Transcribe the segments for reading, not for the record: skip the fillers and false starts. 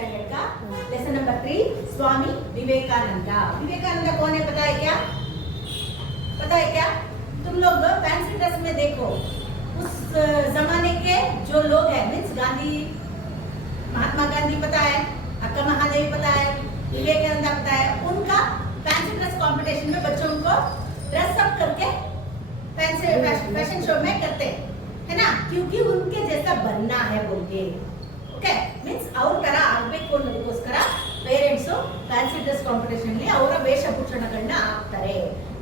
Standard का lesson number 3 Swami Vivekananda. Vivekananda कौन है पता है क्या? पता है क्या? तुम लोग फैंसी ड्रेस में देखो, उस जमाने के जो लोग हैं मीन्स गांधी, महात्मा गांधी पता है, अक्का महादेवी पता है, विवेकानंद पता है, उनका फैंसी ड्रेस कंपटीशन में बच्चों को ड्रेस अप करके फैशन शो में करते है ना, क्योंकि उनके जैसा बनना है बोल के। ओके मीन्स ಅವ್ರ ತರ ಆಗಬೇಕು ಅನ್ನೋದಕ್ಕೋಸ್ಕರ ಪೇರೆಂಟ್ಸ್ ಫ್ಯಾನ್ಸಿ ಡ್ರೆಸ್ ಕಾಂಪಿಟೇಷನ್ ಅಲ್ಲಿ ಅವರ ವೇಷಭೂಷಣಗಳನ್ನ ಹಾಕ್ತಾರೆ.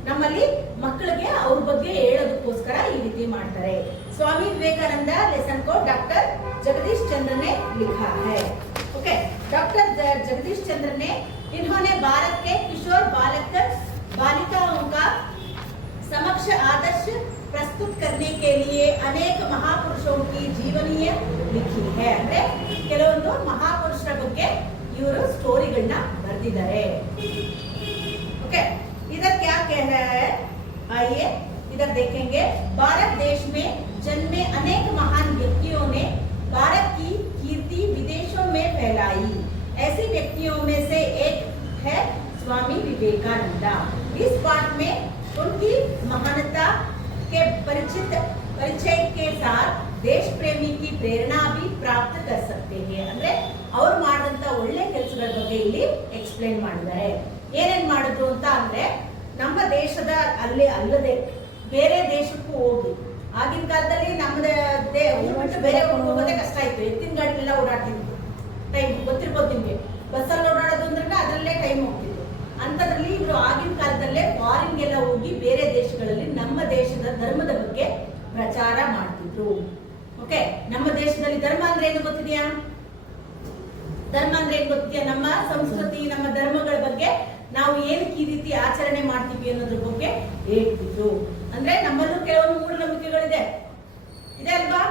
ನಮ್ಮಲ್ಲಿ ಮಕ್ಕಳಿಗೆ ಅವ್ರ ಬಗ್ಗೆ ಹೇಳೋದಕ್ಕೋಸ್ಕರ ಈ ರೀತಿ ಮಾಡ್ತಾರೆ. स्वामी विवेकानंद लेसन को डॉक्टर जगदीश चंद्र ने लिखा है। ओके डॉक्टर जगदीश चंद्र ने इन्होंने भारत के किशोर बालिकाओं का समक्ष आदर्श प्रस्तुत करने के लिए अनेक महापुरुषों की जीवनीय लिखी है। ಅಂದ್ರೆ ಕೆಲವೊಂದು ಮಹಾಪುರುಷರ ಬಗ್ಗೆ ಇವರು ಸ್ಟೋರಿಗಳನ್ನ ಬರೆದಿದ್ದಾರೆ. ओके इधर क्या कह रहा है, आइए इधर देखेंगे। भारत देश में जन्मे अनेक महान व्यक्तियों ने भारत की कीर्ति विदेशों में फैलाई। ऐसे व्यक्तियों में से एक है स्वामी विवेकानंद। इस पाठ में उनकी महानता के परिचय के साथ देश प्रेमी की प्रेरणा भी प्राप्त कर सकते हैं। ಅಂದ್ರೆ ಅವರು ಮಾಡಿದಂತ ಒಳ್ಳೆ ಕೆಲಸಗಳ ಬಗ್ಗೆ ಇಲ್ಲಿ ಎಕ್ಸ್ಪ್ಲೇನ್ ಮಾಡಿದ್ದಾರೆ. ಏನೇನ್ ಮಾಡಿದ್ರು ಅಂತ ಅಂದ್ರೆ ನಮ್ಮ ದೇಶದ ಅಲ್ಲೇ ಅಲ್ಲದೆ ಬೇರೆ ದೇಶಕ್ಕೂ ಹೋಗಿ, ಆಗಿನ ಕಾಲದಲ್ಲಿ ನಮ್ಮದೇ ಊರು ಬಿಟ್ಟು ಬೇರೆ ಹೋಗೋದೇ ಕಷ್ಟ ಆಯ್ತು. ಎತ್ತಿನ ಗಾಡಿಲೆಲ್ಲ ಓಡಾಡ್ತಿದ್ರು, ಟೈಮ್ ಗೊತ್ತಿರ್ಬೋದು ನಿಮ್ಗೆ. ಬಸ್ಸಲ್ಲಿ ಓಡಾಡೋದು ಅಂದ್ರೆ ಅದರಲ್ಲೇ ಟೈಮ್ ಹೋಗ್ತಿತ್ತು. ಅಂಥದ್ರಲ್ಲಿ ಇವರು ಆಗಿನ ಕಾಲದಲ್ಲೇ ಫಾರಿನ್ಗೆಲ್ಲ ಹೋಗಿ ಬೇರೆ ದೇಶಗಳಲ್ಲಿ ನಮ್ಮ ದೇಶದ ಧರ್ಮದ ಬಗ್ಗೆ ಪ್ರಚಾರ ಮಾಡ್ತಿದ್ರು. ಓಕೆ ನಮ್ಮ ದೇಶದಲ್ಲಿ ಧರ್ಮ ಅಂದ್ರೆ ಏನು ಗೊತ್ತಿದೆಯಾ? ಧರ್ಮ ಅಂದ್ರೆ ಏನು ಗೊತ್ತಿದೆಯಾ? ನಮ್ಮ ಸಂಸ್ಕೃತಿ, ನಮ್ಮ ಧರ್ಮಗಳ ಬಗ್ಗೆ ನಾವು ಏನಕ್ಕೆ ಈ ರೀತಿ ಆಚರಣೆ ಮಾಡ್ತೀವಿ ಅನ್ನೋದ್ರ ಬಗ್ಗೆ ಹೇಳ್ತಿದ್ರು. ಅಂದ್ರೆ ನಮ್ಮಲ್ಲೂ ಕೆಲವೊಂದು ಮೂಢನಂಬಿಕೆಗಳಿದೆ, ಇದೆ ಅಲ್ವಾ?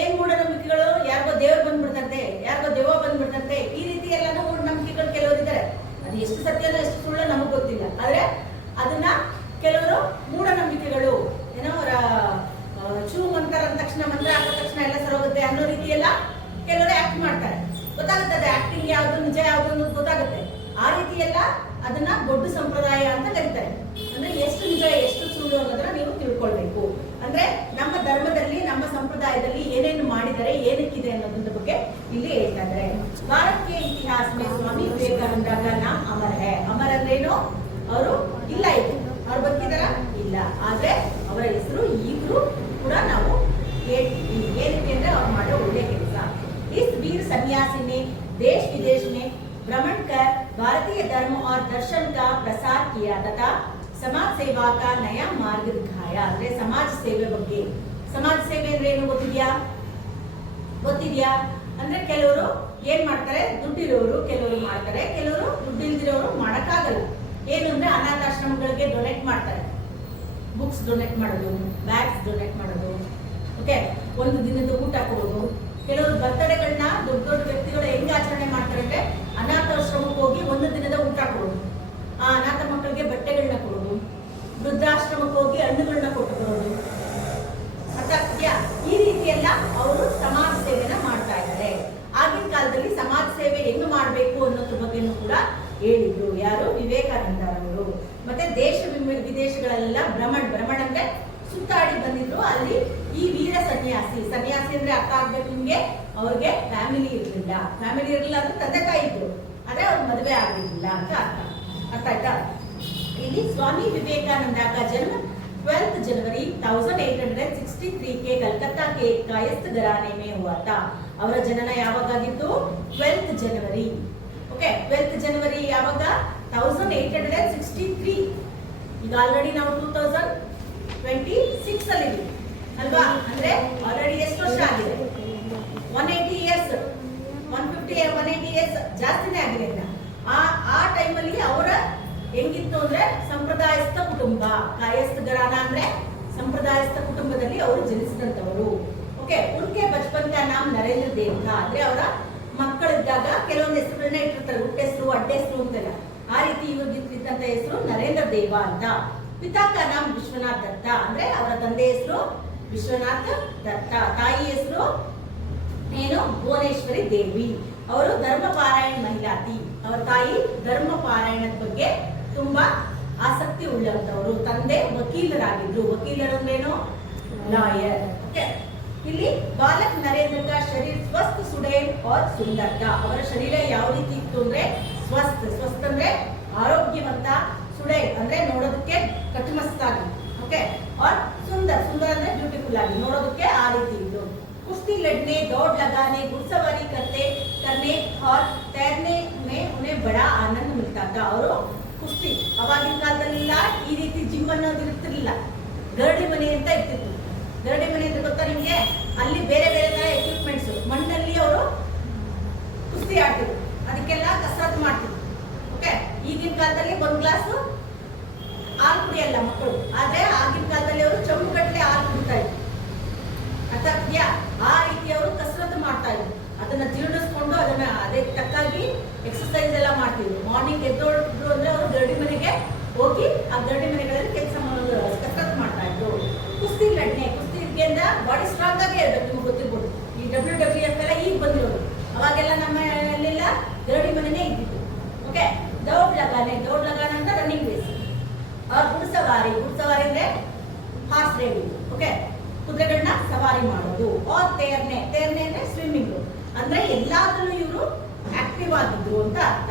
ಏನ್ ಮೂಢನಂಬಿಕೆಗಳು? ಯಾರಿಗೋ ದೇವ್ರು ಬಂದ್ಬಿಡ್ತಂತೆ, ಯಾರಿಗೋ ದೆವ್ವ ಬಂದ್ಬಿಡ್ತಂತೆ, ಈ ರೀತಿ ಎಲ್ಲಾನು ಮೂಢನಂಬಿಕೆಗಳು ಕೆಲವರಿದ್ದಾರೆ. ಅದು ಎಷ್ಟು ಸತ್ಯನೋ ಎಷ್ಟು ಸುಳ್ಳು ನಮಗ್ ಗೊತ್ತಿಲ್ಲ, ಆದ್ರೆ ಅದನ್ನ ಕೆಲವರು ಮೂಢನಂಬಿಕೆಗಳು ಏನೋ ಚೂ ಮಂತ್ರ ಅಂದ ತಕ್ಷಣ, ಮಂತ್ರ ಹಾಕಿದ ತಕ್ಷಣ ಎಲ್ಲ ಸರೋಗುತ್ತೆ ಅನ್ನೋ ರೀತಿ ಎಲ್ಲ ಕೆಲವರು ಆಕ್ಟ್ ಮಾಡ್ತಾರೆ. ಗೊತ್ತಾಗುತ್ತೆ ಆಕ್ಟಿಂಗ್ ಯಾವ್ದು ನಿಜ ಯಾವ್ದು ಅನ್ನೋದು ಗೊತ್ತಾಗುತ್ತೆ. ಆ ರೀತಿ ಎಲ್ಲ ಅದನ್ನ ದೊಡ್ಡ ಸಂಪ್ರದಾಯ ಅಂತ ಕರೀತಾರೆ. ಅಂದ್ರೆ ಎಷ್ಟು ನಿಜ ಎಷ್ಟು ಸುಳ್ಳು ಅನ್ನೋದನ್ನ ನೀವು ತಿಳ್ಕೊಳ್ಬೇಕು. ಅಂದ್ರೆ ನಮ್ಮ ಧರ್ಮದಲ್ಲಿ, ನಮ್ಮ ಸಂಪ್ರದಾಯದಲ್ಲಿ ಏನೇನು ಮಾಡಿದರೆ, ಏನಕ್ಕಿದೆ ಅನ್ನೋದ್ರ ಬಗ್ಗೆ ಇಲ್ಲಿ ಹೇಳ್ತಾ ಇದ್ದಾರೆ. ಭಾರತ ಇತಿಹಾಸ में स्वामी विवेकानंद का नाम अमर है। अमर ಅಂದ್ರೇನು? ಅವರು ಇಲ್ಲ, ಇದು ಅವ್ರು ಬದುಕಿದಾರ ಇಲ್ಲ, ಆದ್ರೆ ಅವರ ಹೆಸರು ಈಗಲೂ ಕೂಡ ನಾವು ಹೇಳ್ತೀವಿ. ಏನಕ್ಕೆ ಅಂದ್ರೆ ಅವ್ರು ಮಾಡೋ ಒಳ್ಳೆ ಕೆಲಸ. इस वीर सन्यासी ने देश विदेश में भ्रमण कर भारतीय धर्म और दर्शन का प्रसार किया तथा समाज सेवा का नया मार्ग दिखाया। ಅಂದ್ರೆ ಸಮಾಜ ಸೇವೆ ಬಗ್ಗೆ. ಸಮಾಜ ಸೇವೆ ಅಂದ್ರೆ ಏನು ಗೊತ್ತಿದ್ಯಾ? ಅಂದ್ರೆ ಕೆಲವರು ಏನ್ ಮಾಡ್ತಾರೆ, ದುಡ್ಡಿರೋರು ಕೆಲವರು ಮಾಡ್ತಾರೆ, ಕೆಲವರು ದುಡ್ಡಿಲ್ದಿರೋರು ಮಾಡಕ್ಕಾಗಲ್ಲ. ಏನು ಅಂದ್ರೆ ಅನಾಥಾಶ್ರಮಗಳಿಗೆ ಡೊನೇಟ್ ಮಾಡ್ತಾರೆ, ಬುಕ್ಸ್ ಡೊನೇಟ್ ಮಾಡೋದು, ಬ್ಯಾಗ್ಸ್ ಡೊನೇಟ್ ಮಾಡೋದು, ಓಕೆ ಒಂದು ದಿನದ ಊಟ ಕೊಡೋದು. ಕೆಲವರು ಬರ್ತಡೆಗಳನ್ನ ದೊಡ್ಡ ದೊಡ್ಡ ವ್ಯಕ್ತಿಗಳು ಹೆಂಗ್ ಆಚರಣೆ ಮಾಡ್ತಾರೆ ಅಂದ್ರೆ ಅನಾಥಾಶ್ರಮಕ್ಕೆ ಹೋಗಿ ಒಂದು ದಿನದ ಊಟ ಕೊಡೋದು, ಆ ಅನಾಥ ಮಕ್ಕಳಿಗೆ ಬಟ್ಟೆಗಳನ್ನ ಕೊಡೋದು, ವೃದ್ಧಾಶ್ರಮಕ್ಕೆ ಹೋಗಿ ಹಣ್ಣುಗಳನ್ನ ಕೊಟ್ಟು ಬರೋದು. ಅರ್ಥ ಆಗ್ತಿದ್ಯಾ? ಈ ರೀತಿ ಎಲ್ಲ ಅವರು ಸಮಾಜ ಸೇವೆನ ಮಾಡ್ತಾ ಇದ್ದಾರೆ. ಆಗಿನ ಕಾಲದಲ್ಲಿ ಸಮಾಜ ಸೇವೆ ಹೆಂಗ್ ಮಾಡ್ಬೇಕು ಅನ್ನೋದ್ರ ಬಗ್ಗೆನೂ ಕೂಡ ಹೇಳಿದ್ರು. ಯಾರು? ವಿವೇಕಾನಂದ ಅವರು. ಮತ್ತೆ ದೇಶ ವಿದೇಶಗಳೆಲ್ಲ ಭ್ರಮಣ ಅಂದ್ರೆ ಸುತ್ತಾಡಿ ಬಂದಿದ್ರು. ಅಲ್ಲಿ ಈ ವೀರ ಸನ್ಯಾಸಿ ಅಂದ್ರೆ ಅರ್ಥ ಆಗ್ಬೇಕು ನಿಮ್ಗೆ, ಅವ್ರಿಗೆ ಫ್ಯಾಮಿಲಿ ಇರಲಿಲ್ಲ ಅಂದ್ರೆ ತಂದೆ ತಾಯಿ ಇದ್ರು, ಆದ್ರೆ ಅವ್ರ ಮದುವೆ ಆಗಿರ್ಲಿಲ್ಲ ಅಂತ ಅರ್ಥ ಆಯ್ತಾ? ಇಲ್ಲಿ स्वामी विवेकानंद का जन्म 12 जनवरी 1863 के कलकत्ता के एक कायस्थ घराने में हुआ था। ಅವರ ಜನನ ಯಾವಾಗಾಗಿತ್ತು? 12th ಜನವರಿ. ಓಕೆ 12th ಜನವರಿ ಯಾವಾಗ? 1863. ಈಗ ಆಲ್ರೆಡಿ ನಾವು 2026 ಅಲ್ಲಿ ಇದ್ದೀವಿ ಅಲ್ವಾ? ಅಂದ್ರೆ ಆಲ್ರೆಡಿ ಎಷ್ಟು ವರ್ಷ ಆಗಿದೆ? 180 ಇಯರ್ಸ್, 150 180 ಇಯರ್ಸ್ ಜಾಸ್ತಿನೇ ಆಗಿದೆ. ಆ ಟೈಮಲ್ಲಿ ಅವರ ಹೆಂಗಿತ್ತು ಅಂದ್ರೆ ಸಂಪ್ರದಾಯಸ್ಥ ಕುಟುಂಬ. ಕಾಯಸ್ಥ ಘರಾನ ಅಂದ್ರೆ ಸಂಪ್ರದಾಯಸ್ಥ ಕುಟುಂಬದಲ್ಲಿ ಅವರು ಜನಿಸಿದಂತವರು. ಓಕೆ ಉನ್ಕೆ ಬಚಪನ್ ಕಾ ನಾಮ್ ನರೇಂದ್ರ ದೇವ್ ಥಾ. ಅಂದ್ರೆ ಅವರ ಮಕ್ಕಳಿದ್ದಾಗ ಕೆಲವೊಂದು ಹೆಸರುಗಳನ್ನ ಇಟ್ಟಿರ್ತಾರೆ, ಹುಟ್ಟೆಸರು, ಅಡ್ಡೆಸರು ಅಂತೆಲ್ಲ. ಆ ರೀತಿ ಇವ್ರಿಗಿದ್ದಂತ ಹೆಸರು ನರೇಂದ್ರ ದೇವ ಅಂತ. ಪಿತಾ ಕಾ ನಾಮ್ ವಿಶ್ವನಾಥ್ ದತ್ತ. ಅಂದ್ರೆ ಅವರ ತಂದೆ ಹೆಸರು ವಿಶ್ವನಾಥ್ ದತ್ತ, ತಾಯಿ ಹೆಸರು ಏನು? ಭುವನೇಶ್ವರಿ ದೇವಿ. ಅವರು ಧರ್ಮ ಪಾರಾಯಣ ಜಾತಿ, ಅವರ ತಾಯಿ ಧರ್ಮ ಪಾರಾಯಣದ ಬಗ್ಗೆ ತುಂಬಾ ಆಸಕ್ತಿ ಉಳ್ಳಂತವರು. ತಂದೆ ವಕೀಲರಾಗಿದ್ರು. ವಕೀಲರು ಅಂದ್ರೇನು? ಲಾಯರ್. ಓಕೆ. ಇಲ್ಲಿ ಬಾಲಕ್ ನರೇಂದ್ರ का शरीर स्वस्थ सुडैल और सुंदर था. ಅವರ ಶರೀರ ಯಾವ ರೀತಿ ಇತ್ತು ಅಂದ್ರೆ ಸ್ವಸ್ಥ ಅಂದ್ರೆ ಆರೋಗ್ಯವಂತ, ಸುಡೈಲ್ ಅಂದ್ರೆ ನೋಡೋದಕ್ಕೆ ಕಟ್ಟುಮಸ್ತಾಗಿ, ಓಕೆ, और सुंदर ಅಂದ್ರೆ ಬ್ಯೂಟಿಫುಲ್ ಆಗಿ, ನೋಡೋದಕ್ಕೆ ಆ ರೀತಿ ಇತ್ತು. कुश्ती लड़ने, दौड़ लगाने, घुड़सवारी करने और तैरने में उन्हें बड़ा आनंद मिलता था. ಅವರು ಕುಸ್ತಿ, ಅವಾಗಿನ ಕಾಲದಲ್ಲಿಲ್ಲ ಈ ರೀತಿ ಜಿಮ್ ಅನ್ನೋದು ಇರ್ತಿರ್ಲಿಲ್ಲ. ಗರಡಿ ಮನೆ ಅಂತ ಇರ್ತಿತ್ತು. ಗರಡಿ ಮನೆ ಅಂದ್ರೆ ಗೊತ್ತಾ ನಿಮ್ಗೆ? ಅಲ್ಲಿ ಬೇರೆ ಬೇರೆ ತರ ಎಕ್ವಿಪ್ಮೆಂಟ್ಸ್, ಮಣ್ಣಲ್ಲಿ ಅವರು ಕುಸ್ತಿ ಆಡ್ತಿದ್ರು, ಅದಕ್ಕೆಲ್ಲ ಕಸರತ್ತು ಮಾಡ್ತಿದ್ರು. ಓಕೆ. ಈಗಿನ ಕಾಲದಲ್ಲಿ ಒಂದ್ ಗ್ಲಾಸ್ ಹಾಲು ಕುಡಿಯಲ್ಲ ಮಕ್ಕಳು, ಆದ್ರೆ ಆಗಿನ ಕಾಲದಲ್ಲಿ ಅವರು ಚಂಬುಗಟ್ಟಲೆ ಹಾಲು ಕುಡಿತಾ ಇದ್ರು. ಅರ್ಥ ಆಗ್ತೀಯಾ? ಆ ರೀತಿ ಅವರು ಕಸರತ್ತು ಮಾಡ್ತಾ ಇದ್ರು. ಅದನ್ನ ಜೀರ್ಣಿಸ್ಕೊಂಡು ಅದನ್ನ ಅದಕ್ಕೆ ತಕ್ಕಾಗಿ ಎಕ್ಸರ್ಸೈಸ್ ಎಲ್ಲ ಮಾಡ್ತಿದ್ರು. ಮಾರ್ನಿಂಗ್ ಎದ್ದೋದ್ರು ಅಂದ್ರೆ ಅವರು ಗರಡಿ ಮನೆಗೆ ಹೋಗಿ ಆ ಗರಡಿ ಮನೆಗಳಲ್ಲಿ ಕಸರತ್ತು ಮಾಡ್ತಾ ಇದ್ರು. ಕುಸ್ತಿ ಲಡ್ನೆ, ಕುಸ್ತಿಗೆಂದ ಬಾಡಿ ಸ್ಟ್ರಾಂಗ್ ಆಗೇ ಇರಬೇಕು. ನಿಮ್ಗೆ ಗೊತ್ತಿರ್ಬೋದು, ಈ WWF ಎಲ್ಲ ಈಗ ಬಂದಿರೋದು. ಅವಾಗೆಲ್ಲ ನಮ್ಮಲ್ಲೆಲ್ಲ ಗರಡಿ ಮನೆನೇ ಇದ್ದಿತ್ತು. ಓಕೆ. ದೌಡ್ ಲಗಾನ ಅಂತ ರನ್ನಿಂಗ್ ರೇಸ್. ಅವ್ರ ಗುಡ್ಸವಾರಿ ಅಂದ್ರೆ ಹಾರ್ಸ್ ರೈಡಿಂಗ್. ಓಕೆ. ಕುದುರೆಗಳನ್ನ ಸವಾರಿ ಮಾಡೋದು. और ತೇರ್ನೆ ಅಂದ್ರೆ ಸ್ವಿಮ್ಮಿಂಗ್. ಅಂದ್ರೆ ಎಲ್ಲಾದ್ರಲ್ಲೂ ಇವರು ಆಕ್ಟಿವ್ ಆಗಿದ್ರು ಅಂತ ಅರ್ಥ.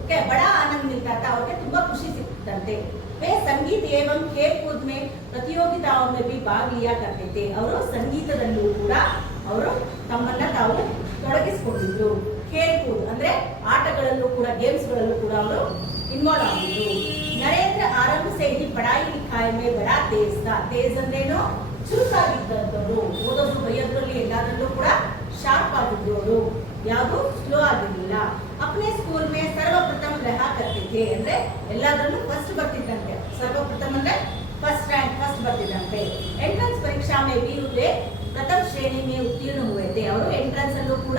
ಓಕೆ. ಬड़ा आनंद मिलता था, ಅವ್ರಿಗೆ ತುಂಬಾ ಖುಷಿ ಸಿಕ್ತಂತೆ. वे संगीत एवं खेल कूद में प्रतियोगिताओं में भी भाग लिया करते थे. ಅವರು ಸಂಗೀತದಲ್ಲೂ ಕೂಡ ಅವರು ತಮ್ಮನ್ನ ತಾವು ತೊಡಗಿಸಿಕೊಂಡಿದ್ರು. ಖೇಲ್ ಕೂದ್ ಅಂದ್ರೆ ಆಟಗಳಲ್ಲೂ ಕೂಡ, ಗೇಮ್ಸ್ ಗಳಲ್ಲೂ ಕೂಡ ಅವರು ಇನ್ವಾಲ್ವ್ ಆಗಿದ್ರು. ನರೇಂದ್ರ ಆರಂಭ से ही पढ़ाई लिखाई में बड़ा तेज था. तेज ಅಂದ್ರೇನು? ಚುರುಕಾಗಿದ್ದಂಥವ್ರು. ಓದೋದು ಬರೆಯೋದ್ರಲ್ಲಿ ಎಲ್ಲಾದ್ರಲ್ಲೂ ಕೂಡ ಶಾರ್ಪ್ ಆಗಿದ್ರು ಅವರು, ಯಾವುದು ಸ್ಲೋ ಆಗಿರ್ಲಿಲ್ಲ. अपने स्कूल में सर्वप्रथम रहा करते थे. ಅಂದ್ರೆ ಎಲ್ಲಾದ್ರಲ್ಲೂ ಫಸ್ಟ್ ಬರ್ತಿದ್ದಂತೆ. सर्वप्रथम ಅಂದ್ರೆ फर्स्ट रैंक, फर्स्ट ಬರ್ತಿದ್ದಂತೆ. ಎಂಟ್ರೆನ್ಸ್ ಪರೀಕ್ಷಾ में भी वे प्रथम श्रेणी में उत्तीर्ण हुए थे. ಅವರು ಎಂಟ್ರೆನ್ಸ್ ಅಲ್ಲೂ ಕೂಡ,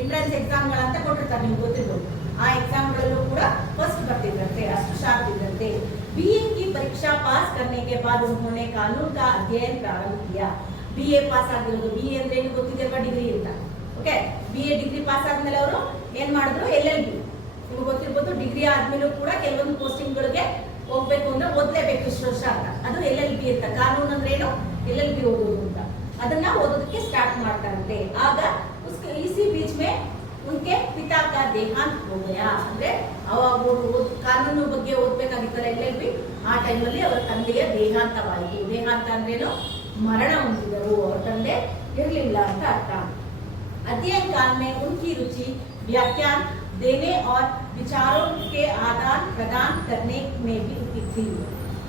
ಎಂಟ್ರೆನ್ಸ್ ಎಕ್ಸಾಮ್ ಗಳಂತ ಕೊಟ್ಟಿರ್ತಾರೆ, ನಿಮ್ಗೆ ಗೊತ್ತಿರ್ಬೋದು. ಆ ಎಕ್ಸಾಮ್ ಗಳಲ್ಲೂ ಕೂಡ ಫಸ್ಟ್ ಬರ್ತಿದ್ದಂತೆ, ಅಷ್ಟು ಶಾರ್ಪ್ ಇದ್ದಂತೆ. बीए की परीक्षा पास करने के बाद उन्होंने कानून का अध्ययन प्रारंभ किया. बीए ಪಾಸ್ ಆಗಿರೋದು, BA ಅಂದ್ರೆ ಏನು ಗೊತ್ತಿದೆಯಲ್ವಾ? ಡಿಗ್ರಿ ಅಂತ. ಓಕೆ. BA ಡಿಗ್ರಿ ಪಾಸ್ ಆದ್ಮೇಲೆ ಅವರು ಏನ್ ಮಾಡಿದ್ರು? LLB. ನಿಮ್ಗೆ ಗೊತ್ತಿರ್ಬೋದು, ಡಿಗ್ರಿ ಆದ್ಮೇಲೂ ಕೂಡ ಕೆಲವೊಂದು ಪೋಸ್ಟಿಂಗ್ ಗಳಿಗೆ ಹೋಗ್ಬೇಕು ಅಂದ್ರೆ ಓದ್ಲೇಬೇಕು ಇಷ್ಟು ವರ್ಷ ಅಂತ. ಅದು LLB ಅಂತ. ಕಾನೂನು ಅಂದ್ರೆ ಏನು? LLB ಓದೋದು ಅಂತ. ಅದನ್ನ ಓದೋದಕ್ಕೆ ಸ್ಟಾರ್ಟ್ ಮಾಡ್ತಾರಂತೆ. ಆಗ इसी बीच में उनके पिता का देहांत हो गया. ಅಂದ್ರೆ ಅವಾಗ ಕಾನೂನು ಬಗ್ಗೆ ಓದ್ಬೇಕಾಗಿತ್ತಲ್ಲ LLB, ಆ ಟೈಮಲ್ಲಿ ಅವರ ತಂದೆಯ ದೇಹಾಂತವಾಯಿತು. ದೇಹಾಂತ ಅಂದ್ರೇನು? ಮರಣ ಹೊಂದಿದರು. ಅವರ ತಂದೆ ಇರಲಿಲ್ಲ ಅಂತ ಅರ್ಥ. अध्ययन काल में उनकी रुचि व्याख्यान देने और विचारों के आदान प्रदान करने में भी थी.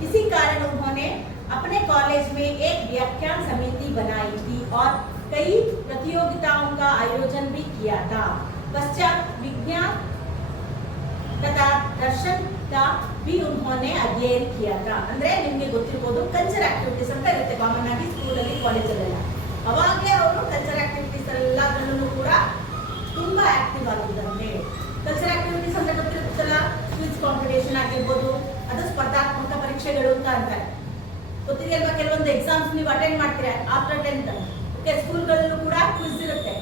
इसी कारण उन्होंने अपने कॉलेज में एक व्याख्यान समिति बनाई थी और कई प्रतियोगिताओं का आयोजन भी किया था. पश्चात विज्ञान तथा दर्शन का भी उन्होंने अध्ययन किया था. ಅಂದ್ರೆ ನಿಮಗೆ ಗೊತ್ತಿರಬಹುದು, ಕಲ್ಚರ್ ಆಕ್ಟಿವಿಟೀಸ್ ಅಂತ ಇರುತ್ತೆ ಕಾಮನ್ ಆಗಿ ಸ್ಕೂಲಲ್ಲಿ, ಕಾಲೇಜಲ್ಲೆಲ್ಲ. ಅವಾಗಲೇ ಅವರು ಕಲ್ಚರ್ ಆಕ್ಟಿವಿಟೀಸ್ ಎಲ್ಲದರಲ್ಲೂ ಕೂಡ ತುಂಬಾ ಆಕ್ಟಿವ್ ಆಗಿದ್ದಂತೆ. ಕಲ್ಚರ್ ಆಕ್ಟಿವಿಟೀಸ್ ಅಂತ ಗೊತ್ತಿರುತ್ತಲ್ಲ, ಕ್ವಿಜ್ ಕಾಂಪಿಟೇಷನ್ ಆಗಿರ್ಬೋದು, ಅದು ಸ್ಪರ್ಧಾತ್ಮಕ ಪರೀಕ್ಷೆಗಳು ಅಂತ ಅಂತಾರೆ. ಗೊತ್ತಿದೆಯಲ್ವಾ? ಕೆಲವೊಂದು ಎಕ್ಸಾಮ್ಸ್ ನೀವು ಅಟೆಂಡ್ ಮಾಡ್ತೀರಾ ಆಫ್ಟರ್ 10th. ಓಕೆ. ಸ್ಕೂಲ್ಗಳಲ್ಲೂ ಕೂಡ ಕ್ವಿಜ್ ಇರುತ್ತೆ.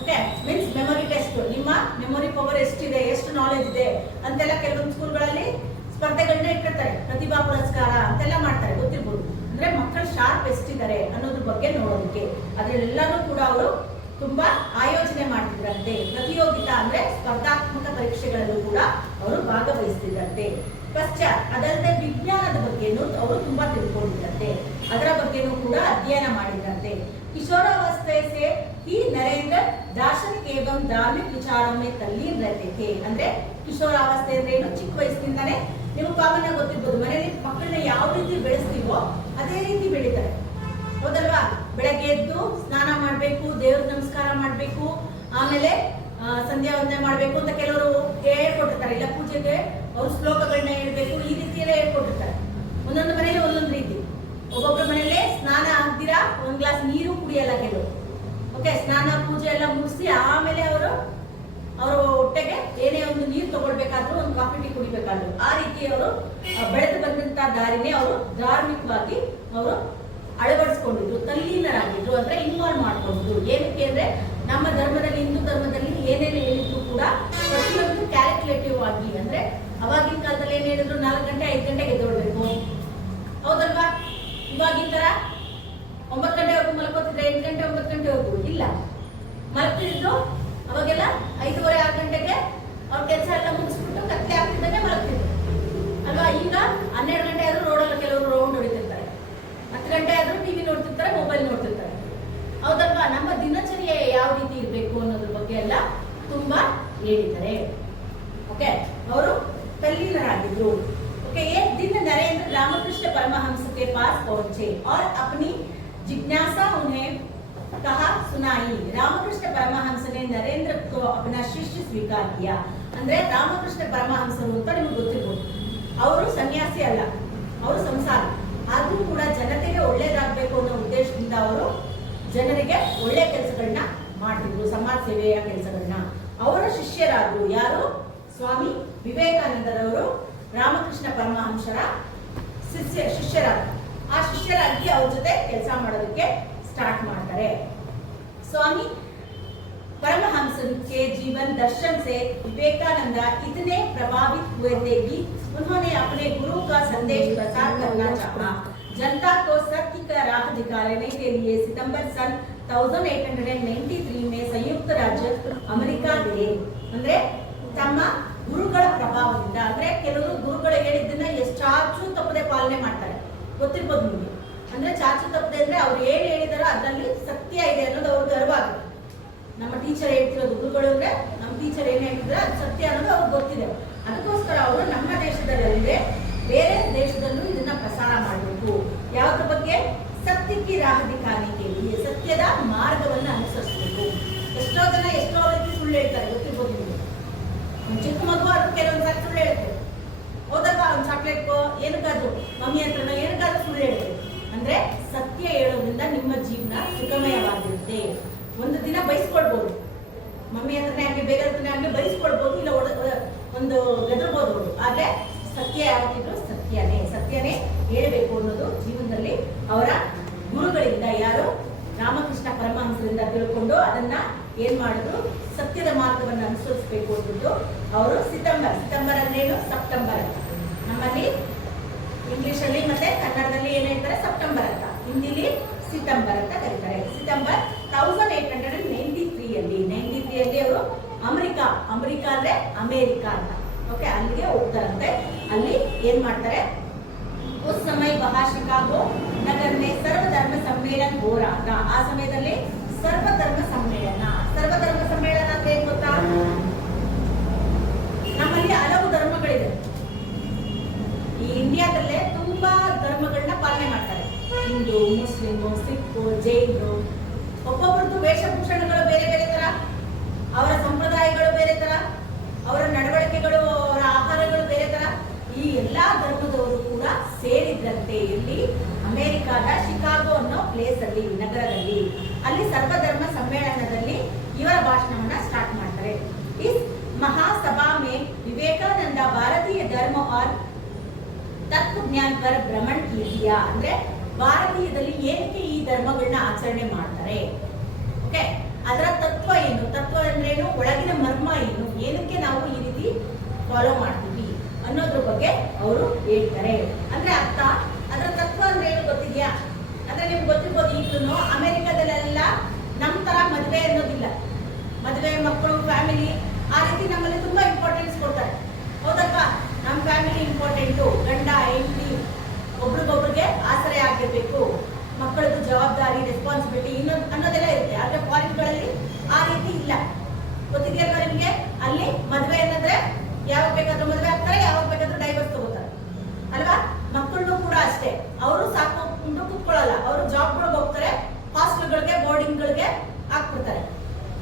ಓಕೆ. ಮೀನ್ಸ್ ಮೆಮೊರಿ ಟೆಸ್ಟ್, ನಿಮ್ಮ ಮೆಮೊರಿ ಪವರ್ ಎಷ್ಟಿದೆ, ಎಷ್ಟು ನಾಲೆಜ್ ಇದೆ ಅಂತೆಲ್ಲ ಕೆಲವೊಂದು ಸ್ಕೂಲ್ಗಳಲ್ಲಿ ಸ್ಪರ್ಧೆಗಳನ್ನ ಇಟ್ಟಿರ್ತಾರೆ. ಪ್ರತಿಭಾ ಪುರಸ್ಕಾರ ಅಂತೆಲ್ಲ ಮಾಡ್ತಾರೆ, ಗೊತ್ತಿರ್ಬೋದು. ಅಂದ್ರೆ ಮಕ್ಕಳು ಶಾರ್ಪ್ ಎಷ್ಟಿದ್ದಾರೆ ಅನ್ನೋದ್ರ ಬಗ್ಗೆ ನೋಡೋದಕ್ಕೆ ಅದ್ರಲ್ಲೆಲ್ಲಾನು ಕೂಡ ಅವರು ತುಂಬಾ ಆಯೋಜನೆ ಮಾಡ್ತಿದ್ರಂತೆ. ಪ್ರತಿಯೋಗಿತಾ ಅಂದ್ರೆ ಸ್ಪರ್ಧಾತ್ಮಕ ಪರೀಕ್ಷೆಗಳಲ್ಲೂ ಕೂಡ ಅವರು ಭಾಗವಹಿಸ್ತಿದ್ರಂತೆ. ಪಶ್ಚಾತ್ ಅದಲ್ಲದೆ ವಿಜ್ಞಾನದ ಬಗ್ಗೆನೂ ಅವರು ತುಂಬಾ ತಿಳ್ಕೊಂಡಿದ್ದಂತೆ, ಅದರ ಬಗ್ಗೆನೂ ಕೂಡ ಅಧ್ಯಯನ ಮಾಡಿದ್ರಂತೆ. किशोरावस्था से ही नरेंद्र दार्शनिक एवं धार्मिक विचारों में तल्लीन रहते थे. ಅಂದ್ರೆ ಕಿಶೋರಾವಸ್ಥೆ ಅಂದ್ರೆ ಏನು? ಚಿಕ್ಕ ವಯಸ್ಸಿನಿಂದಾನೇ ನೀವು ಕಾಮನ್ ಆಗಿ ಗೊತ್ತಿರ್ಬೋದು, ಮನೆಯಲ್ಲಿ ಮಕ್ಕಳನ್ನ ಯಾವ ರೀತಿ ಬೆಳೆಸ್ತೀವೋ ಅದೇ ರೀತಿ ಬೆಳೀತಾರೆ, ಹೌದಲ್ವಾ? ಬೆಳಗ್ಗೆ ಎದ್ದು ಸ್ನಾನ ಮಾಡಬೇಕು, ದೇವ್ರ ನಮಸ್ಕಾರ ಮಾಡಬೇಕು, ಆಮೇಲೆ ಸಂಧ್ಯಾ ವಂದನೆ ಮಾಡಬೇಕು ಅಂತ ಕೆಲವರು ಹೇಳ್ಕೊಟ್ಟಿರ್ತಾರೆ. ಇಲ್ಲ ಪೂಜೆಗೆ ಅವರು ಶ್ಲೋಕಗಳನ್ನ ಹೇಳ್ಬೇಕು, ಈ ರೀತಿ ಎಲ್ಲ ಹೇಳ್ಕೊಟ್ಟಿರ್ತಾರೆ. ಒಂದೊಂದು ಮನೆಯಲ್ಲಿ ಒಂದೊಂದು ರೀತಿ. ಒಬ್ಬೊಬ್ಬರ ಮನೆಯಲ್ಲೇ ಸ್ನಾನ ಆಗ್ದಿರಾ ಒಂದ್ ಗ್ಲಾಸ್ ನೀರು ಕುಡಿಯಲ್ಲ ಕೆಲವು. ಓಕೆ. ಸ್ನಾನ ಪೂಜೆ ಎಲ್ಲ ಮುಗಿಸಿ ಆಮೇಲೆ ಅವರು ಅವರ ಹೊಟ್ಟೆಗೆ ಏನೇ ಒಂದು ನೀರು ತಗೊಳ್ಬೇಕಾದ್ರೂ, ಒಂದು ಕಾಫಿ ಟೀ ಕುಡಿಬೇಕಾದ್ರು, ಆ ರೀತಿ ಅವರು ಬೆಳೆದು ಬಂದಂತ ದಾರಿನೇ ಅವರು ಧಾರ್ಮಿಕವಾಗಿ ಅವರು ಅಳವಡಿಸ್ಕೊಂಡಿದ್ರು, ತಲ್ಲೀನರಾಗಿದ್ರು, ಅಂದ್ರೆ ಇನ್ವಾಲ್ವ್ ಮಾಡ್ಕೊಂಡಿದ್ರು. ಏನಕ್ಕೆ ಅಂದ್ರೆ ನಮ್ಮ ಧರ್ಮದಲ್ಲಿ, ಹಿಂದೂ ಧರ್ಮದಲ್ಲಿ ಏನೇನು ಹೇಳಿದ್ರು ಕೂಡ ಪ್ರತಿಯೊಂದು ಇವಾಗಿನ ತರ 9 ಗಂಟೆವರೆಗೂ ಮಲ್ಕೋತಿದ್ರೆ 8 ಗಂಟೆ 9 ಗಂಟೆವರೆಗೂ ಇಲ್ಲ, ಮಲಗ್ತಿದ್ರು. ಅವಾಗೆಲ್ಲ 5:30 6 ಗಂಟೆಗೆ ಅವ್ರ ಕೆಲಸ ಎಲ್ಲ ಮುಗಿಸ್ಬಿಟ್ಟು ಕತ್ತೆ ಆಗ್ತಿದ್ದಂಗೆ ಮಲಗ್ತಿದ್ರು ಅಲ್ವಾ. ಈಗ 12 ಗಂಟೆ ಆದ್ರೂ ರೋಡಲ್ಲಿ ಕೆಲವರು ರೌಂಡ್ ಹೊಡಿತಿರ್ತಾರೆ, 10 ಗಂಟೆ ಆದ್ರೂ ಟಿವಿ ನೋಡ್ತಿರ್ತಾರೆ, ಮೊಬೈಲ್ ನೋಡ್ತಿರ್ತಾರೆ, ಹೌದಲ್ವಾ. ನಮ್ಮ ದಿನಚರ್ಯೆ ಯಾವ ರೀತಿ ಇರಬೇಕು ಅನ್ನೋದ್ರ ಬಗ್ಗೆ ಎಲ್ಲ ತುಂಬಾ ಹೇಳಿದ್ದಾರೆ. ಓಕೆ, ಅವರು ತಲ್ಲೀನರಾಗಿದ್ರು. ओके, एक दिन नरेंद्र रामकृष्ण परमहंस के पास पहुंचे और अपनी जिज्ञासा उन्हें कहा सुनाई. रामकृष्ण परमहंस ने नरेंद्र को अपना शिष्य स्वीकार किया. ಅಂದ್ರೆ ರಾಮಕೃಷ್ಣ ಪರಮಹಂಸರು ಅಂತ ನಿಮಗೆ ಗೊತ್ತಿರಬಹುದು. ಅವರು ಸನ್ಯಾಸಿ ಅಲ್ಲ, ಅವರು ಸಂಸಾರ. ಆದ್ರೂ ಕೂಡ ಜನತೆಗೆ ಒಳ್ಳೇದಾಗಬೇಕು ಅನ್ನೋ ಉದ್ದೇಶದಿಂದ ಅವರು ಜನರಿಗೆ ಒಳ್ಳೆ ಕೆಲಸಗಳನ್ನ ಮಾಡ್ತಿದ್ರು, ಸಮಾಜ ಸೇವೆಯ ಕೆಲಸಗಳನ್ನ. ಅವರ ಶಿಷ್ಯರಾದ್ರು ಯಾರು? ಸ್ವಾಮಿ ವಿವೇಕಾನಂದರವರು ರಾಮಕೃಷ್ಣ ಪರಮಹಂಸರ ಶಿಷ್ಯರಾದ. ಆ ಶಿಷ್ಯರಾಗಿ ಅವ್ರ ಜೊತೆ ಕೆಲಸ ಮಾಡೋದಕ್ಕೆ स्टार्ट ಮಾಡ್ತಾರೆ. स्वामी परमहंस के जीवन दर्शन से विवेकानंद इतने प्रभावित हुए थे कि उन्होंने अपने गुरु का संदेश प्रचार करना चाहा. जनता को सत्य का राह दिखाने के लिए सितंबर सन 1893 में संयुक्त राज्य अमेरिका गए. ಅಂದ್ರೆ ತಮ್ಮ ಗುರುಗಳ ಪ್ರಭಾವದಿಂದ, ಅಂದ್ರೆ ಕೆಲವರು ಗುರುಗಳು ಹೇಳಿದ್ದನ್ನ ಎಷ್ಟಾಚು ತಪ್ಪದೆ ಪಾಲನೆ ಮಾಡ್ತಾರೆ, ಗೊತ್ತಿರ್ಬೋದು ನಿಮಗೆ. ಅಂದ್ರೆ ಚಾಚು ತಪ್ಪದೆ ಅಂದ್ರೆ ಅವ್ರು ಏನ್ ಹೇಳಿದಾರೋ ಅದರಲ್ಲಿ ಸತ್ಯ ಇದೆ ಅನ್ನೋದು ಅವ್ರಿಗೆ ಗರ್ವ ಆಗುತ್ತೆ. ನಮ್ಮ ಟೀಚರ್ ಹೇಳ್ತಿರೋದು, ಗುರುಗಳು ಅಂದ್ರೆ ನಮ್ಮ ಟೀಚರ್ ಏನ್ ಹೇಳಿದ್ರೆ ಅದು ಸತ್ಯ ಅನ್ನೋದು ಅವ್ರಿಗೆ ಗೊತ್ತಿದೆ. ಅದಕ್ಕೋಸ್ಕರ ಅವರು ನಮ್ಮ ದೇಶದಲ್ಲೇ ಬೇರೆ ದೇಶದಲ್ಲೂ ಇದನ್ನ ಪ್ರಸಾರ ಮಾಡಬೇಕು. ಯಾವ್ದ್ರ ಬಗ್ಗೆ? ಸತ್ಯಕ್ಕೆ ರಾಹ ದಿಖಾನೆ ಕೆ ಲಿಯೆ, ಸತ್ಯದ ಮಾರ್ಗವನ್ನು ಅನುಸರಿಸಬೇಕು. ಎಷ್ಟೋ ಜನ ಎಷ್ಟೋ ರೀತಿ ಸುಳ್ಳು ಹೇಳ್ತಾರೆ, ಗೊತ್ತಿರ್ಬೋದು ನಿಮಗೆ. ಚಿಕ್ಕ ಮಗು ಆದ್ರೂ ಕೆಲವೊಂದ್ಸಾರಿ ಸುಳ್ಳು ಹೇಳ್ತಾರೆ, ಹೌದಲ್ವಾ. ಒಂದು ಚಾಕ್ಲೇಟ್ ಏನಕ್ಕಾದ್ರು ಮಮ್ಮಿ ಹತ್ರನೋ ಏನಕ್ಕಾದ್ರೂ ಸುಳ್ಳು ಹೇಳ್ತಾರೆ. ಅಂದ್ರೆ ಸತ್ಯ ಹೇಳೋದ್ರಿಂದ ನಿಮ್ಮ ಜೀವನ ಸುಖಮಯವಾಗಿರುತ್ತೆ. ಒಂದು ದಿನ ಬಯಸ್ಕೊಳ್ಬಹುದು, ಮಮ್ಮಿ ಹತ್ರನೇ ಆಗ್ಲಿ ಬೇರೆ ಹತ್ರನೇ ಆಗ್ಲಿ ಬಯಸ್ಕೊಳ್ಬಹುದು, ಇಲ್ಲ ಒಂದು ಗದರ್ಬೋದು. ಆದ್ರೆ ಸತ್ಯ ಯಾವತ್ತಿದ್ರು ಸತ್ಯನೇ ಹೇಳಬೇಕು ಅನ್ನೋದು ಜೀವನದಲ್ಲಿ ಅವರ ಗುರುಗಳಿಂದ, ಯಾರು ರಾಮಕೃಷ್ಣ ಪರಮಹಂಸರಿಂದ ತಿಳ್ಕೊಂಡು ಅದನ್ನ ಏನ್ ಮಾಡಿದ್ರು, ಸತ್ಯದ ಮಾರ್ಗವನ್ನು ಅನುಸರಿಸಬೇಕು ಅಂದ್ಬಿಟ್ಟು ಅವರು ಸಿತಂಬರ್ ಅಂದ್ರೇನು? ಸೆಪ್ಟೆಂಬರ್ ಅಂತ. ನಮ್ಮಲ್ಲಿ ಇಂಗ್ಲಿಷ್ ಅಲ್ಲಿ ಮತ್ತೆ ಕನ್ನಡದಲ್ಲಿ ಏನ್ ಹೇಳ್ತಾರೆ? ಸೆಪ್ಟೆಂಬರ್ ಅಂತ. ಹಿಂದಿಲಿ ಸಿತಂಬರ್ ಅಂತ ಕರೀತಾರೆ. ಸಿತಂಬರ್ 1893 ಅಲ್ಲಿ ಅವರು ಅಮೆರಿಕ ಅಂದ್ರೆ ಅಮೇರಿಕಾ ಅಂತ, ಓಕೆ, ಅಲ್ಲಿಗೆ ಹೋಗ್ತಾರಂತೆ. ಅಲ್ಲಿ ಏನ್ ಮಾಡ್ತಾರೆ? उस समय वहां शिकागो नगर में सर्वधर्म सम्मेलन हो रहा था. ಆ ಸಮಯದಲ್ಲಿ ಸರ್ವಧರ್ಮ ಸಮ್ಮೇಳನ ಅಂದ್ರೆ ಏನ್ ಗೊತ್ತಾ? ನಮ್ಮಲ್ಲಿ ಹಲವು ಧರ್ಮಗಳಿದೆ. ಈ ಇಂಡಿಯಾದಲ್ಲೇ ತುಂಬಾ ಧರ್ಮಗಳನ್ನ ಪಾಲನೆ ಮಾಡ್ತಾರೆ. ಹಿಂದೂ, ಮುಸ್ಲಿಂ, ಸಿಖ್, ಜೈನರು. ಒಬ್ಬೊಬ್ಬರದ್ದು ವೇಷಭೂಷಣಗಳು ಬೇರೆ ಬೇರೆ ತರ, ಅವರ ಸಂಪ್ರದಾಯಗಳು ಬೇರೆ ತರ, ಅವರ ನಡವಳಿಕೆಗಳು, ಅವರ ಆಹಾರಗಳು ಬೇರೆ ತರ. ಈ ಎಲ್ಲಾ ಧರ್ಮದವರು ಕೂಡ ಸೇರಿದ್ರಂತೆ ಇಲ್ಲಿ ಅಮೆರಿಕಾದ ಶಿಕಾಗೋ ಅನ್ನೋ ಪ್ಲೇಸ್ ಅಲ್ಲಿ, ನಗರದಲ್ಲಿ. ಅಲ್ಲಿ ಸರ್ವಧರ್ಮ ಸಮ್ಮೇಳನದಲ್ಲಿ ಇವರ ಭಾಷಣವನ್ನ ಸ್ಟಾರ್ಟ್ ಮಾಡ್ತಾರೆ. ಇಸ್ ಮಹಾಸಭಾ ಮೇ ವಿವೇಕಾನಂದ ಭಾರತೀಯ ಧರ್ಮ और ತತ್ವ ಜ್ಞಾನ पर भ्रमण किया. ಅಂದ್ರೆ ಭಾರತೀಯದಲ್ಲಿ ಏನಕ್ಕೆ ಈ ಧರ್ಮಗಳನ್ನ ಆಚರಣೆ ಮಾಡ್ತಾರೆ, ಓಕೆ, ಅದರ ತತ್ವ ಏನು, ತತ್ವ ಅಂದ್ರೇನು, ಒಳಗಿನ ಮರ್ಮ ಏನು, ಏನಕ್ಕೆ ನಾವು ಈ ರೀತಿ ಫಾಲೋ ಮಾಡ್ತೀವಿ ಅನ್ನೋದ್ರ ಬಗ್ಗೆ ಅವರು ಹೇಳ್ತಾರೆ. ಅಂದ್ರೆ ಅರ್ಥ, ಅದರ ತತ್ವ ಅಂದ್ರೆ ಏನು ಗೊತ್ತಿದ್ಯಾ? ಅಂದ್ರೆ ನಿಮ್ಗೆ ಗೊತ್ತಿರ್ಬೋದು, ಈಗಲೂ ಅಮೆರಿಕದಲ್ಲೆಲ್ಲ ನಮ್ಮ ತರ ಮದುವೆ ಅನ್ನೋದಿಲ್ಲ. ಮದುವೆ, ಮಕ್ಕಳು, ಫ್ಯಾಮಿಲಿ ಆ ರೀತಿ ನಮ್ಮಲ್ಲಿ ತುಂಬಾ ಇಂಪಾರ್ಟೆನ್ಸ್ ಕೊಡ್ತಾರೆ, ಹೌದಲ್ವಾ. ನಮ್ಮ ಫ್ಯಾಮಿಲಿ ಇಂಪಾರ್ಟೆಂಟು, ಗಂಡ ಹೆಂಡತಿ ಒಬ್ರಿಗೊಬ್ರಿಗೆ ಆಸರೆ ಆಗಿರ್ಬೇಕು, ಮಕ್ಕಳದ್ದು ಜವಾಬ್ದಾರಿ, ರೆಸ್ಪಾನ್ಸಿಬಿಲಿಟಿ ಅನ್ನೋದೆಲ್ಲ ಇರುತ್ತೆ. ಆದ್ರೆ ಫಾರಿನ್ಗಳಲ್ಲಿ ಆ ರೀತಿ ಇಲ್ಲ, ಗೊತ್ತಿದೆಯಲ್ವಾ ನಿಮ್ಗೆ? ಅಲ್ಲಿ ಮದುವೆ ಅನ್ನೋದ್ರೆ ಯಾವಾಗ ಬೇಕಾದ್ರೂ ಮದುವೆ ಆಗ್ತಾರೆ, ಯಾವಾಗ ಬೇಕಾದ್ರೂ ಡೈವರ್ಸ್ ತಗೋತಾರೆ, ಅಲ್ವಾ. ಮಕ್ಕಳನ್ನು ಕೂಡ ಅಷ್ಟೇ, ಅವರು ಸಾಕೊಂಡು ಕುತ್ಕೊಳ್ಳಲ್ಲ, ಅವರು ಜಾಬ್ಗಳಿಗೆ ಹೋಗ್ತಾರೆ, ಹಾಸ್ಟೆಲ್ಗಳಿಗೆ, ಬೋರ್ಡಿಂಗ್ಗಳಿಗೆ ಹಾಕ್ಬಿಡ್ತಾರೆ.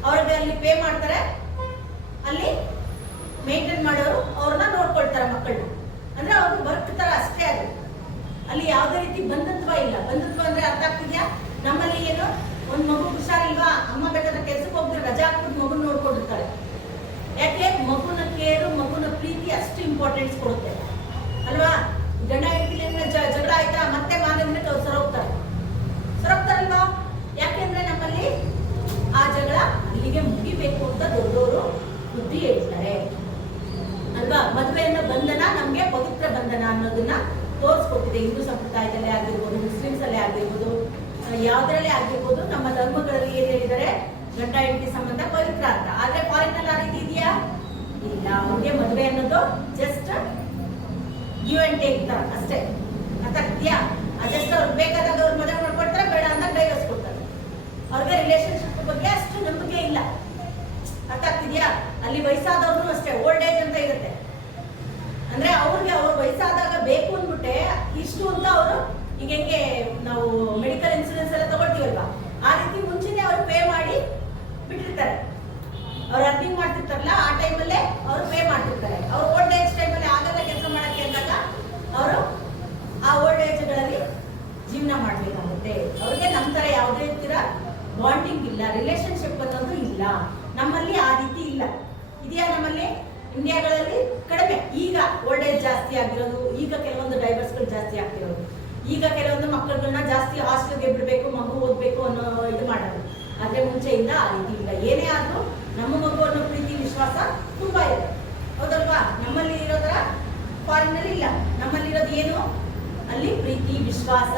ಅವ್ರಿಗೆ ಅಲ್ಲಿ ಪೇ ಮಾಡ್ತಾರೆ, ಅಲ್ಲಿ ಮೇಂಟೈನ್ ಮಾಡೋರು ಅವ್ರನ್ನ ನೋಡ್ಕೊಳ್ತಾರೆ ಮಕ್ಕಳನ್ನ. ಅಂದ್ರೆ ಅವ್ರಿಗೆ ವರ್ಕ್ ತರ ಅಷ್ಟೇ ಅದು. ಅಲ್ಲಿ ಯಾವುದೇ ರೀತಿ ಬಂಧುತ್ವ ಇಲ್ಲ. ಬಂಧುತ್ವ ಅಂದ್ರೆ ಅರ್ಥ ಆಗ್ತಿದ್ಯಾ? ನಮ್ಮಲ್ಲಿ ಏನು, ಒಂದ್ ಮಗು ಹುಷಾರಿಲ್ವಾ, ಅಮ್ಮ ಬೇಕಾದ್ರೆ ಕೆಲ್ಸಕ್ಕೆ ಹೋಗಿದ್ರೆ ರಜಾ ಹಾಕ್ಬಿಟ್ಟು ಮಗುನ ನೋಡ್ಕೊಂಡಿರ್ತಾಳೆ. ಯಾಕೆ? ಮಗುನ ಕೇರು, ಮಗುನ ಪ್ರೀತಿ ಅಷ್ಟು ಇಂಪಾರ್ಟೆನ್ಸ್ ಕೊಡುತ್ತೆ, ಅಲ್ವಾ. ಗಂಡ ಹೆಂಡತಿ ಜಗಳ ಆಯ್ತಾ, ಮತ್ತೆ ಮಾನವನ್ನ ಸೊರಗ್ತಾರಲ್ವಾ? ಯಾಕೆಂದ್ರೆ ನಮ್ಮಲ್ಲಿ ಆ ಜಗಳ ಅಲ್ಲಿಗೆ ಮುಗಿಬೇಕು ಅಂತ ದೊಡ್ಡವರು ಬುದ್ಧಿ ಹೇಳ್ತಾರೆ, ಅಲ್ವಾ. ಮದುವೆ ಅನ್ನೋ ಬಂಧನ ನಮ್ಗೆ ಪವಿತ್ರ ಬಂಧನ ಅನ್ನೋದನ್ನ ತೋರಿಸ್ಕೊಟ್ಟಿದೆ. ಹಿಂದೂ ಸಂಪ್ರದಾಯದಲ್ಲೇ ಆಗಿರ್ಬೋದು, ಮುಸ್ಲಿಮ್ಸ್ ಅಲ್ಲೇ ಆಗಿರ್ಬೋದು, ಯಾವ್ದ್ರಲ್ಲೇ ಆಗಿರ್ಬೋದು, ನಮ್ಮ ಧರ್ಮಗಳಲ್ಲಿ ಏನ್ ಹೇಳಿದ್ದಾರೆ, ಗಂಡ ಹೆಂಡತಿ ಸಂಬಂಧ ಪವಿತ್ರ ಅಂತ. ಆದ್ರೆ ಫಾರಿನ್ ಅಲ್ಲಿ ಆ ರೀತಿ ಇದೆಯಾ? ಇಲ್ಲ. ಅವ್ರಿಗೆ ಮದುವೆ ಅನ್ನೋದು ಜಸ್ಟ್ ಗಿವ್ ಅಂಡ್ ಟೇಕ್ ತರ ಅಷ್ಟೇ. ಅರ್ಥಾಗ್ತಿಯಾ? ಜಸ್ಟ್ ಅವ್ರಿಗೆ ಬೇಕಾದಾಗ ಅವ್ರು ಮದುವೆ ಮಾಡ್ಕೊಡ್ತಾರೆ, ಬೇಡ ಅಂತ ಡೈವರ್ಸ್ ಕೊಡ್ತಾರೆ. ಅವ್ರಿಗೆ ರಿಲೇಶನ್ಶಿಪ್ ಬಗ್ಗೆ ಅಷ್ಟು ನಂಬಿಕೆ ಇಲ್ಲ. ಅರ್ಥ ಆಗ್ತಿದ್ಯಾ? ಅಲ್ಲಿ ವಯಸ್ಸಾದವ್ರು ಅಷ್ಟೇ, ಓಲ್ಡ್ ಏಜ್ ಅಂತ ಇರುತ್ತೆ. ಅಂದ್ರೆ ಅವ್ರಿಗೆ ಅವ್ರ ವಯಸ್ಸಾದಾಗ ಬೇಕು ಅಂದ್ಬಿಟ್ಟೆ ಇಷ್ಟು ಅಂತ ಅವರು ಈಗ ಹೆಂಗೆ ನಾವು ಮೆಡಿಕಲ್ ಇನ್ಸೂರೆನ್ಸ್ ಎಲ್ಲ ತಗೊಳ್ತೀವಲ್ವಾ, ಆ ರೀತಿ ಮುಂಚೆನೆ ಅವ್ರು ಪೇ ಮಾಡಿ ಬಿಟ್ಟಿರ್ತಾರೆ. ಅವ್ರು ಅರ್ನಿಂಗ್ ಮಾಡ್ತಿರ್ತಾರಲ್ಲ ಆ ಟೈಮಲ್ಲೇ ಅವರು ಪೇ ಮಾಡ್ತಿರ್ತಾರೆ. ಅವ್ರು ಓಲ್ಡ್ ಏಜ್ ಟೈಮಲ್ಲಿ ಆಗಲ್ಲ ಕೆಲಸ ಮಾಡಕ್ಕೆ ಅಂದಾಗ ಅವರು ಆ ಓಲ್ಡ್ ಏಜ್ಗಳಲ್ಲಿ ಜೀವನ ಮಾಡ್ಬೇಕಾಗುತ್ತೆ. ಅವ್ರಿಗೆ ನಮ್ಮ ತರ ಯಾವುದೇ ರೀತಿಯ ಬಾಂಡಿಂಗ್ ಇಲ್ಲ, ರಿಲೇಶನ್ಶಿಪ್ ಅನ್ನೋದು ಇಲ್ಲ. ನಮ್ಮಲ್ಲಿ ಆ ರೀತಿ ಇಲ್ಲ. ಇದೆಯಾ ನಮ್ಮಲ್ಲಿ? ಇಂಡಿಯಾಗಳಲ್ಲಿ ಕಡಿಮೆ. ಈಗ ಓಲ್ಡ್ ಏಜ್ ಜಾಸ್ತಿ ಆಗಿರೋದು, ಈಗ ಕೆಲವೊಂದು ಡೈವರ್ಸ್ಗಳು ಜಾಸ್ತಿ ಆಗ್ತಿರೋದು, ಈಗ ಕೆಲವೊಂದು ಮಕ್ಕಳುಗಳನ್ನ ಜಾಸ್ತಿ ಹಾಸ್ಟೆಲ್ಗೆ ಬಿಡಬೇಕು, ಮಗು ಓದಬೇಕು ಅನ್ನೋ ಇದು ಮಾಡೋದು. ಆದ್ರೆ ಮುಂಚೆಯಿಂದ ಆ ರೀತಿ ಇಲ್ಲ. ಏನೇ ಆದ್ರೂ ನಮ್ಮ ಮಗು ಅನ್ನೋ ಪ್ರೀತಿ ವಿಶ್ವಾಸ ತುಂಬಾ ಇದೆ, ಹೌದಲ್ವಾ? ನಮ್ಮಲ್ಲಿ ಇರೋದ್ರ ಫಾರಿನ್ ಅಲ್ಲಿ ಇಲ್ಲ. ನಮ್ಮಲ್ಲಿರೋದು ಏನು? ಅಲ್ಲಿ ಪ್ರೀತಿ, ವಿಶ್ವಾಸ,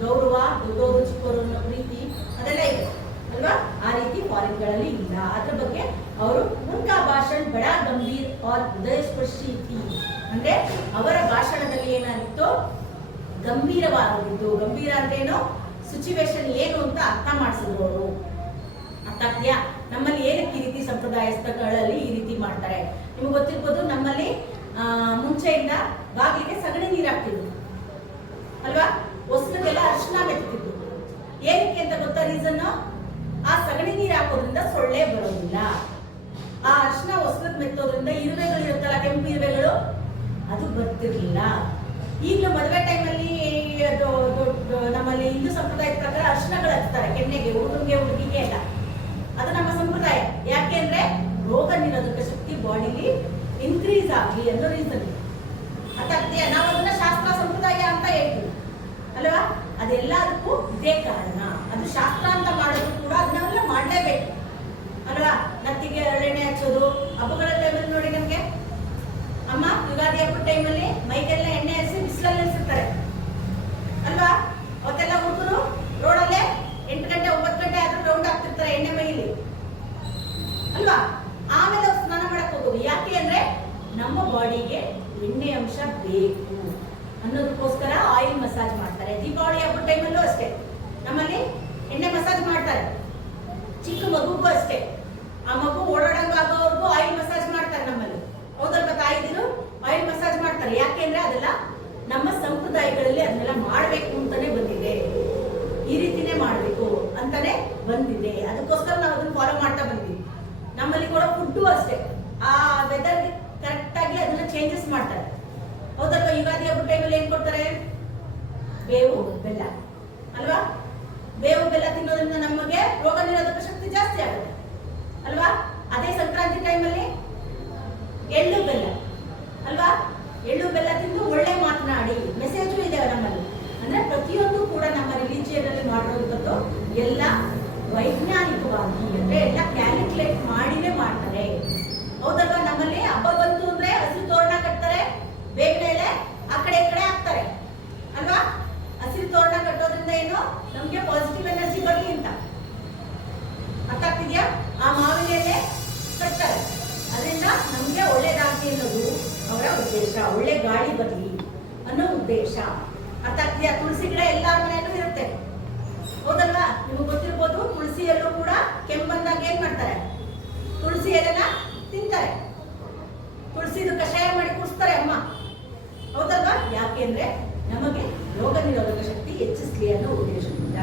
ಗೌರವ, ದೊಡ್ಡವರು ಚಿಕ್ಕವರು ಅನ್ನೋ ಪ್ರೀತಿ ಅದೆಲ್ಲ ಇದೆ ಅಲ್ವಾ? ಆ ರೀತಿ ಫಾರಿನ್ಗಳಲ್ಲಿ ಇಲ್ಲ. ಅದ್ರ ಬಗ್ಗೆ ಅವರು ಉನ್ಕಾ ಭಾಷಣ ಬಡಾ ಗಂಭೀರ್ और ಹೃದಯಸ್ಪರ್ಶಿ ಥಿ ಅಂದ್ರೆ ಅವರ ಭಾಷಣದಲ್ಲಿ ಏನಾಗಿತ್ತು? ಗಂಭೀರವಾಗಿದ್ದು. ಗಂಭೀರ ಅಂದ್ರೇನು? ಸಿಚುವೇಶನ್ ಏನು ಅಂತ ಅರ್ಥ ಮಾಡಿಸಿದ್ರು ಅವರು. ಅರ್ಥ ಆಗ್ತೀಯಾ? ನಮ್ಮಲ್ಲಿ ಏನಕ್ಕೆ ಈ ರೀತಿ ಸಂಪ್ರದಾಯ ಸ್ಥಳಗಳಲ್ಲಿ ಈ ರೀತಿ ಮಾಡ್ತಾರೆ? ನಿಮ್ಗೆ ಗೊತ್ತಿರ್ಬೋದು, ನಮ್ಮಲ್ಲಿ ಮುಂಚೆಯಿಂದ ಬಾಗಿಲಿಗೆ ಸಗಣಿ ನೀರು ಹಾಕ್ತಿದ್ರು ಅಲ್ವಾ? ಹೊಸಲಿಗೆಲ್ಲ ಅರ್ಶನ ಮೆತ್ತಿದ್ರು. ಏನಕ್ಕೆ ಅಂತ ಗೊತ್ತಾ ರೀಸನ್? ಆ ಸಗಣಿ ನೀರು ಹಾಕೋದ್ರಿಂದ ಸೊಳ್ಳೆ ಬರೋದಿಲ್ಲ. ಆ ಅರ್ಶನ ಹೊಸಲಕ್ಕೆ ಮೆತ್ತೋದ್ರಿಂದ ಇರುವೆಗಳು ಇರುತ್ತಲ್ಲ, ಕೆಂಪು ಇರುವೆಗಳು, ಅದು ಬರ್ತಿರ್ಲಿಲ್ಲ. ಈಗಲೂ ಮದುವೆ ಟೈಮಲ್ಲಿ ನಮ್ಮಲ್ಲಿ ಹಿಂದೂ ಸಂಪ್ರದಾಯದ ಪ್ರಕಾರ ಅರ್ಶನಗಳು ಹಚ್ತಾರೆ ಕೆನ್ನೆಗೆ, ಹುಡುಗನಿಗೆ, ಹುಡುಗಿಗೆ ಎಲ್ಲ. ಅದು ನಮ್ಮ ಸಂಪ್ರದಾಯ. ಯಾಕೆ ಅಂದ್ರೆ ರೋಗ ನಿರೋಧಕ ಶಕ್ತಿ ಬಾಡಿಲಿ ಇನ್ಕ್ರೀಸ್ ಆಗಲಿ ಅನ್ನೋ ರೀಸನ್. ಅರ್ಥಾಗ್ತೀಯಾ? ನಾವು ಅದನ್ನ ಶಾಸ್ತ್ರ ಸಂಪ್ರದಾಯ ಅಂತ ಹೇಳ್ತೀವಿ ಅಲ್ವಾ? ಅದೆಲ್ಲದಕ್ಕೂ ಇದೇ ಕಾರಣ. ಅದು ಶಾಸ್ತ್ರ ಅಂತ ಮಾಡೋದು ಕೂಡ ಅದನ್ನೆಲ್ಲ ಮಾಡಲೇಬೇಕು ಅಲ್ವಾ? ನತ್ತಿಗೆ ಎಣ್ಣೆ ಹಚ್ಚೋದು ಹಬ್ಬಗಳ ಟೈಮಲ್ಲಿ ನೋಡಿ, ನಮ್ಗೆ ಅಮ್ಮ ಯುಗಾದಿ ಹಬ್ಬದ ಟೈಮಲ್ಲಿ ಮೈಗೆಲ್ಲ ಎಣ್ಣೆ ಹಚ್ಚಿ ಬಿಸಿಲಲ್ಲಿ ನಿಲ್ಸಿರ್ತಾರೆ ಅಲ್ವಾ? ಅವತ್ತೆಲ್ಲ ಹುಡುಗರು ರೋಡಲ್ಲೇ 8 ಗಂಟೆ 9 ಗಂಟೆ ಆದ್ರೂ ರೌಂಡ್ ಆಗ್ತಿರ್ತಾರೆ ಎಣ್ಣೆ ಮೈಲಿ ಅಲ್ವಾ? ಆಮೇಲೆ ಅವ್ರು ಸ್ನಾನ ಮಾಡಕ್ ಹೋಗೋದು. ಯಾಕೆ ಅಂದ್ರೆ ನಮ್ಮ ಬಾಡಿಗೆ ಎಣ್ಣೆ ಅಂಶ ಬೇಕು ಅನ್ನೋದಕ್ಕೋಸ್ಕರ ಆಯಿಲ್ ಮಸಾಜ್ ಮಾಡ್ತಾರೆ. ದೀಪಾವಳಿ ಹಬ್ಬದ ಟೈಮಲ್ಲೂ ಅಷ್ಟೇ ನಮ್ಮಲ್ಲಿ ಎಣ್ಣೆ ಮಸಾಜ್ ಮಾಡ್ತಾರೆ. ಚಿಕ್ಕ ಮಗುಗೂ ಅಷ್ಟೇ, ಆ ಮಗು ಓಡಾಡಂಗಾಗೋವರೆಗೂ ಆಯಿಲ್ ಮಸಾಜ್ ಮಾಡ್ತಾರೆ ನಮ್ಮಲ್ಲಿ, ಹೌದಲ್ವಾ? ತಾಯಿದಿರು ಆಯಿಲ್ ಮಸಾಜ್ ಮಾಡ್ತಾರೆ. ಯಾಕೆಂದ್ರೆ ಅದೆಲ್ಲ ನಮ್ಮ ಸಂಪ್ರದಾಯಗಳಲ್ಲಿ ಅದನ್ನೆಲ್ಲ ಮಾಡ್ಬೇಕು ಅಂತಾನೆ ಬಂದಿದೆ. ಈ ರೀತಿನೇ ಮಾಡ್ಬೇಕು ಅಂತಾನೆ ಬಂದಿದೆ. ಅದಕ್ಕೋಸ್ಕರ ನಾವು ಅದನ್ನ ಫಾಲೋ ಮಾಡ್ತಾ ಬಂದಿದ್ದೀವಿ. ನಮ್ಮಲ್ಲಿ ಕೂಡ ಫುಡ್ಡು ಅಷ್ಟೇ ಆ ವೆದರ್ ಕರೆಕ್ಟ್ ಆಗಿ ಅದನ್ನ ಚೇಂಜಸ್ ಮಾಡ್ತಾರೆ, ಹೌದಲ್ವಾ? ಯುಗಾದಿ ಹಬ್ಬದ ಟೈಮಲ್ಲಿ ಏನ್ ಕೊಡ್ತಾರೆ? ಬೇವು ಬೆಲ್ಲ ಅಲ್ವಾ? ಬೇವು ಬೆಲ್ಲ ತಿನ್ನೋದ್ರಿಂದ ನಮಗೆ ರೋಗ ನಿರೋಧಕ ಶಕ್ತಿ ಜಾಸ್ತಿ ಆಗುತ್ತೆ ಅಲ್ವಾ? ಅದೇ ಸಂಕ್ರಾಂತಿ ಟೈಮಲ್ಲಿ ಎಳ್ಳು ಬೆಲ್ಲ ಅಲ್ವಾ? ಎಳ್ಳು ಬೆಲ್ಲ ತಿಂದು ಒಳ್ಳೆ ಮಾತನಾಡಿ ಮೆಸೇಜು ಇದೆ ನಮ್ಮಲ್ಲಿ. ಅಂದ್ರೆ ಪ್ರತಿಯೊಂದು ಕೂಡ ನಮ್ಮ ರಿಲಿಜಿಯನ್ ಅಲ್ಲಿ ಮಾಡಿರೋದು ಎಲ್ಲ ವೈಜ್ಞಾನಿಕವಾಗಿ, ಅಂದ್ರೆ ಎಲ್ಲ ಕ್ಯಾಲ್ಕುಲೇಟ್ ಮಾಡಿನೇ ಮಾಡ್ತಾರೆ, ಹೌದಲ್ವಾ? ನಮ್ಮಲ್ಲಿ ಹಬ್ಬ ಬಂತು ಅಂದ್ರೆ ಹಸಿರು ತೋರಣ ಕಟ್ತಾರೆ, ಬೇವಿನ ಎಲೆ ಆ ಕಡೆ ಈ ಕಡೆ ಹಾಕ್ತಾರೆ ಅಲ್ವಾ? ಹಸಿರು ತೋರಣ ಕಟ್ಟೋದ್ರಿಂದ ಏನು? ನಮ್ಗೆ ಪಾಸಿಟಿವ್ ಎನರ್ಜಿ ಬರ್ಲಿ ಅಂತ. ಅರ್ಥ ಆಗ್ತಿದ್ಯಾ? ಆ ಮಾವಿನ ಎಲೆ ಕಟ್ತಾರೆ, ಅದರಿಂದ ನಮ್ಗೆ ಒಳ್ಳೇದಾಗ್ಲಿ ಅನ್ನೋದು ಅವರ ಉದ್ದೇಶ. ಒಳ್ಳೆ ಗಾಳಿ ಬರ್ಲಿ ಅನ್ನೋ ಉದ್ದೇಶ. ಅರ್ಥ ಆಗ್ತಿದ್ಯಾ? ತುಳಸಿ ಗಿಡ ಎಲ್ಲಾರ ಮನೆಯಲ್ಲೂ ಇರುತ್ತೆ, ಹೌದಲ್ವಾ? ನಿಮ್ಗೆ ಗೊತ್ತಿರ್ಬೋದು, ತುಳಸಿಯಲ್ಲೂ ಕೂಡ ಕೆಮ್ಮು ಬಂದಾಗ ಏನ್ ಮಾಡ್ತಾರೆ? ತುಳಸಿ ಎಲೆನ ತಿಂತಾರೆ, ತುಳಸಿದು ಕಷಾಯ ಮಾಡಿ ಕುಡಿಸ್ತಾರೆ ಅಮ್ಮ, ಹೌದಲ್ವಾ? ಯಾಕೆಂದ್ರೆ ನಮಗೆ ರೋಗ ನಿರೋಧಕ ಶಕ್ತಿ ಹೆಚ್ಚಿಸ್ಲಿ ಅನ್ನೋ ಉದ್ದೇಶದಿಂದ.